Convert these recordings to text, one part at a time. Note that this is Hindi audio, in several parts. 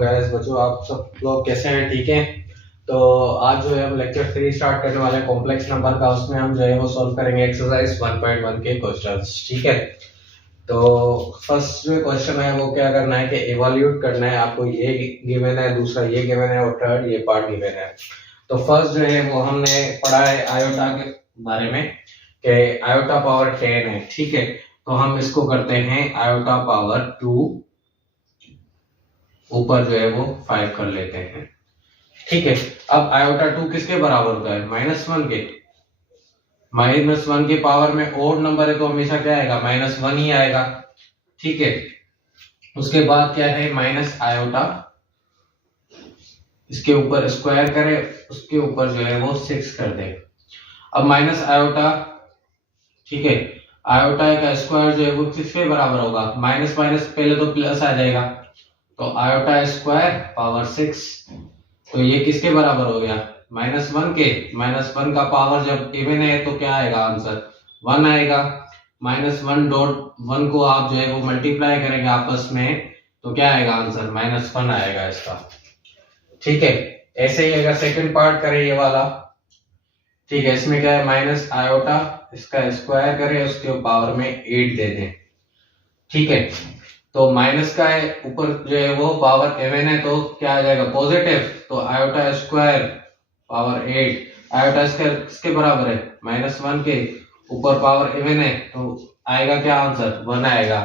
गाइस बच्चों, आप सब लोग कैसे हैं? ठीक हैं? तो आज जो है हम लेक्चर 3 स्टार्ट करने वाले हैं कॉम्प्लेक्स नंबर का। उसमें हम जो है वो सॉल्व करेंगे एक्सरसाइज 1.1 के क्वेश्चंस। ठीक है, तो फर्स्ट जो क्वेश्चन है वो क्या करना है कि इवैल्यूएट करना है। आपको ये गिवन है, दूसरा ये गिवन है और थर्ड ये पार्ट गिवन है। तो फर्स्ट जो है वो हमने पढ़ा है आयोटा के बारे में कि आयोटा पावर 10 है। ठीक है, तो हम इसको करते हैं आयोटा पावर 2, ऊपर जो है वो 5 कर लेते हैं। ठीक है, अब आयोटा 2 किसके बराबर होता है? -1 के। -1 के पावर में ओड नंबर है तो हमेशा क्या आएगा? -1 ही आएगा। ठीक है, उसके बाद क्या है? माइनस आयोटा, इसके ऊपर स्क्वायर करें, उसके ऊपर जो है वो 6 कर दे। अब माइनस आयोटा, ठीक है, आयोटा का स्क्वायर जो है वो किसके बराबर होगा? माइनस माइनस पहले तो प्लस आ जाएगा, तो आयोटा स्क्वायर पावर 6, तो ये किसके बराबर हो गया? -1 के। -1 का पावर जब इवन है तो क्या आएगा आंसर? 1 आएगा। -1 डॉट 1 को आप जो है वो मल्टीप्लाई करेंगे आपस में तो क्या आएगा आंसर? -1 आएगा इसका। ठीक है, ऐसे ही अगर सेकंड पार्ट करें ये वाला, ठीक है, इसमें क्या है? माइनस आयोटा, इसका स्क्वायर करें, उसके पावर में 8 दे दें। ठीक है, तो माइनस का है, ऊपर जो है वो पावर इवन है तो क्या आ जाएगा? पॉजिटिव, तो iota square power 8, iota square किसके बराबर है? -1 के, ऊपर पावर इवन है तो आएगा क्या आंसर? 1 आएगा।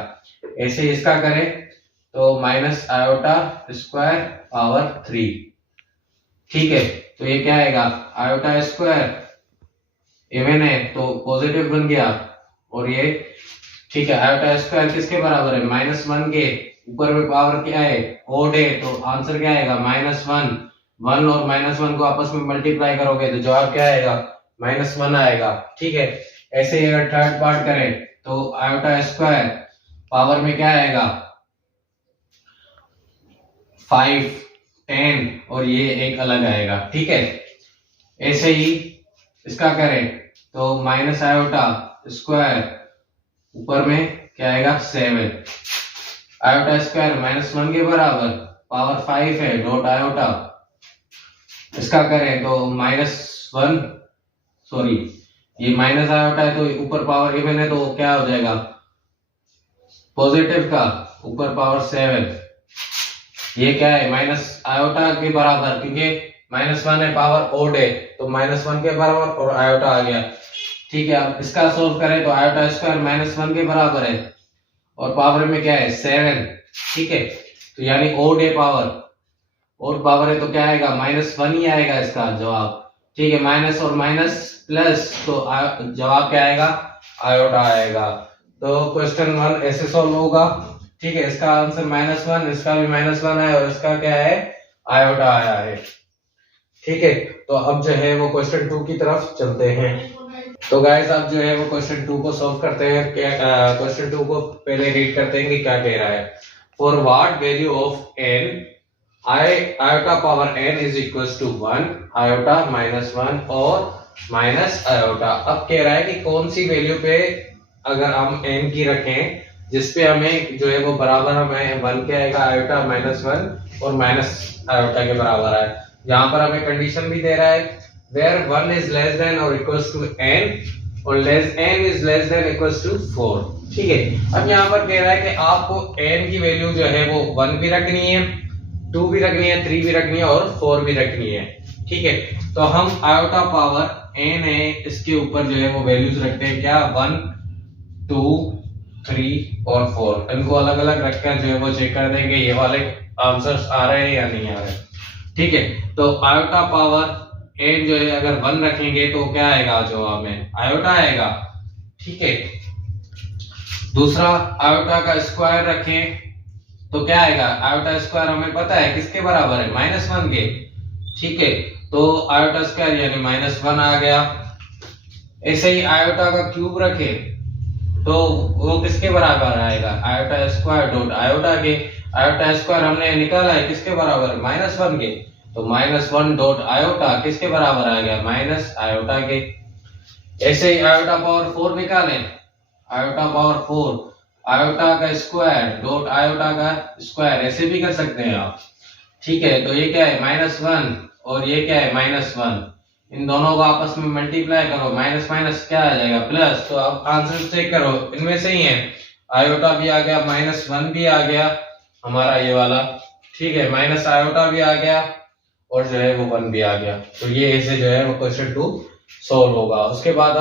ऐसे इसका करें तो माइनस आयोटा स्क्वायर पावर 3। ठीक है, तो ये क्या आएगा? आयोटा स्क्वायर इवन है तो पॉजिटिव बन गया, और ये ठीक है, आयोटा स्क्वायर किसके बराबर है? -1 के, ऊपर में पावर क्या है? ओड है, तो आंसर क्या आएगा? -1। 1 और -1 को आपस में मल्टीप्लाई करोगे तो जवाब क्या आएगा? -1 आएगा। ठीक है, ऐसे ही अगर थर्ड पार्ट करें तो आयोटा स्क्वायर पावर में क्या आएगा? 5, 10 और ये एक अलग आएगा। ठीक है, ऐसे ही इसका करें तो माइनस आयोटा स्क्वायर ऊपर में क्या आएगा? 7, आयोटा स्क्वायर -1 के बराबर, पावर 5 है, डॉट आयोटा, इसका करें तो -1, सॉरी ये माइनस आयोटा है तो ऊपर पावर इवन है तो क्या हो जाएगा? पॉजिटिव का, ऊपर पावर 7, ये क्या है? माइनस आयोटा के बराबर, क्योंकि -1 है, पावर ओड है तो -1 के बराबर और आयोटा आ गया। ठीक है, अब इसका सोल्व करें तो आयोटा स्क्वायर -1 के बराबर है और पावर में क्या है? 7। ठीक है, तो यानी ओड है पावर, ओड पावर है तो क्या आएगा? -1 ही आएगा इसका जवाब। ठीक है, माइनस और माइनस प्लस, तो जवाब क्या आएगा? आयोटा आएगा। तो क्वेश्चन 1 ऐसे सॉल्व होगा। ठीक है, इसका आंसर -1, इसका भी -1 है और इसका क्या है? आयोटा आया है। ठीक है, तो अब जो है वो क्वेश्चन 2 की तरफ चलते हैं। तो गाइस अब जो है वो क्वेश्चन 2 को सॉल्व करते हैं। क्वेश्चन 2 को पहले रीड करते हैं कि क्या कह रहा है। For what value of n iota power n is equals to 1 iota -1 और माइनस आयोटा। अब कह रहा है कि कौन सी वैल्यू पे अगर हम n की रखें जिसपे हमें जो है वो बराबर हमें 1 के आएगा, आयोटा -1 और माइनस आयोटा के बराबर है। यहाँ पर हमें कंडीशन भी दे रहा है where 1 is less than or equals to n और n is less than equals to 4। ठीक है, अब यहाँ पर कह रहा है कि आपको n की वैल्यू जो है वो 1 भी रखनी है, 2 भी रखनी है, 3 भी रखनी है और 4 भी रखनी है। ठीक है, तो हम आयोटा पावर n है इसके ऊपर जो है वो वैल्यूज रखते हैं, क्या? 1, 2, 3 और 4, इनको अलग अलग रखकर जो है वो चेक कर देंगे ये वाले आंसर्स आ रहे हैं या नहीं आ रहे। ठीक है, तो आयोटा पावर n जो है अगर 1 रखेंगे तो क्या आएगा जवाब में? आयोटा आएगा। ठीक है, दूसरा आयोटा का स्क्वायर रखें तो क्या आएगा? आयोटा स्क्वायर हमें पता है किसके बराबर है? -1 के। ठीक है, तो आयोटा स्क्वायर यानी -1 आ गया। ऐसे ही आयोटा का क्यूब रखे तो वो किसके बराबर आएगा? आयोटा स्क्वायर डॉट आयोटा के। आयोटा स्क्वायर हमने निकाला है किसके बराबर? -1 के, तो -1 डॉट आयोटा किसके बराबर आ गया? माइनस आयोटा के। ऐसे ही आयोटा पावर 4 निकालें, आयोटा पावर 4 आयोटा का स्क्वायर डॉट आयोटा का स्क्वायर, ऐसे भी कर सकते हैं आप। ठीक है, तो ये क्या है -1 और ये क्या है -1, इन दोनों को आपस में मल्टीप्लाई करो, माइनस माइनस क्या आ जाएगा प्लस। तो आप आंसर चेक करो, इनमें से ही है, आयोटा भी आ गया, -1 भी आ गया हमारा ये वाला, ठीक है, माइनस आयोटा भी आ गया और जो है वो 1 भी आ गया। तो ये ऐसे जो है वो क्वेश्चन 2 सॉल्व होगा। उसके बाद